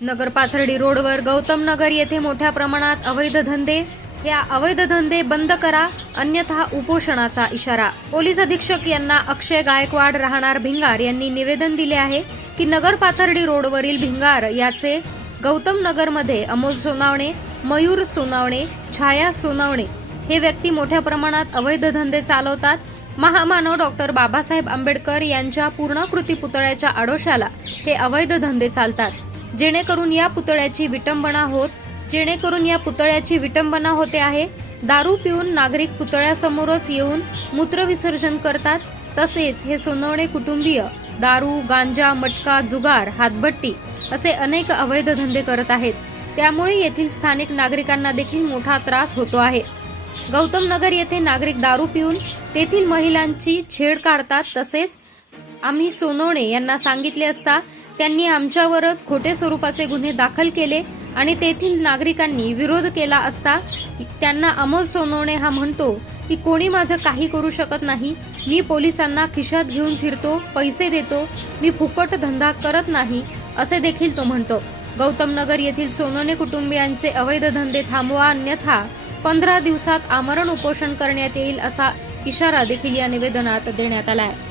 नगर पाथर्डी रोडवर गौतम नगर येथे मोठ्या प्रमाणात अवैध धंदे, या अवैध धंदे बंद करा अन्यथा उपोषणाचा इशारा। पोलीस अधीक्षक यांना अक्षय गायकवाड राहणार भिंगार यांनी निवेदन दिले आहे की नगर पाथर्डी रोडवरील भिंगार याचे गौतम नगरमध्ये अमोल सोनावणे, मयूर सोनावणे, छाया सोनावणे हे व्यक्ती मोठ्या प्रमाणात अवैध धंदे चालवतात। महामानव डॉक्टर बाबासाहेब आंबेडकर यांच्या पूर्णाकृती पुतळ्याच्या आडोशाला हे अवैध धंदे चालतात, जेणेकरून या पुतळ्याची विटंबना होते आहे। दारू पिऊन नागरिक पुतळ्यासमोरच येऊन मूत्रविसर्जन करतात। तसेच हे सोनवणे कुटुंबीय दारू, गांजा, मटका, जुगार, हातभट्टी असे अनेक अवैध धंदे करत आहेत। त्यामुळे येथील स्थानिक नागरिकांना देखील मोठा त्रास होतो आहे। गौतम नगर येथे नागरिक दारू पिऊन तेथील महिलांची छेड काढतात। तसेच आम्ही सोनवणे यांना सांगितले असता त्यांनी आमच्यावरच खोटे स्वरूपाचे गुन्हे दाखल केले आणि तेथील नागरिकांनी विरोध केला असता त्यांना अमोल सोनवणे हा म्हणतो की कोणी माझं काही करू शकत नाही, मी पोलिसांना खिशात घेऊन फिरतो, पैसे देतो, मी फुकट धंदा करत नाही असे देखील तो म्हणतो। गौतम नगर येथील सोनवणे कुटुंबियांचे अवैध धंदे थांबवा अन्यथा 15 दिवसात आमरण उपोषण करण्यात येईल असा इशारा देखील या निवेदनात देण्यात आला आहे।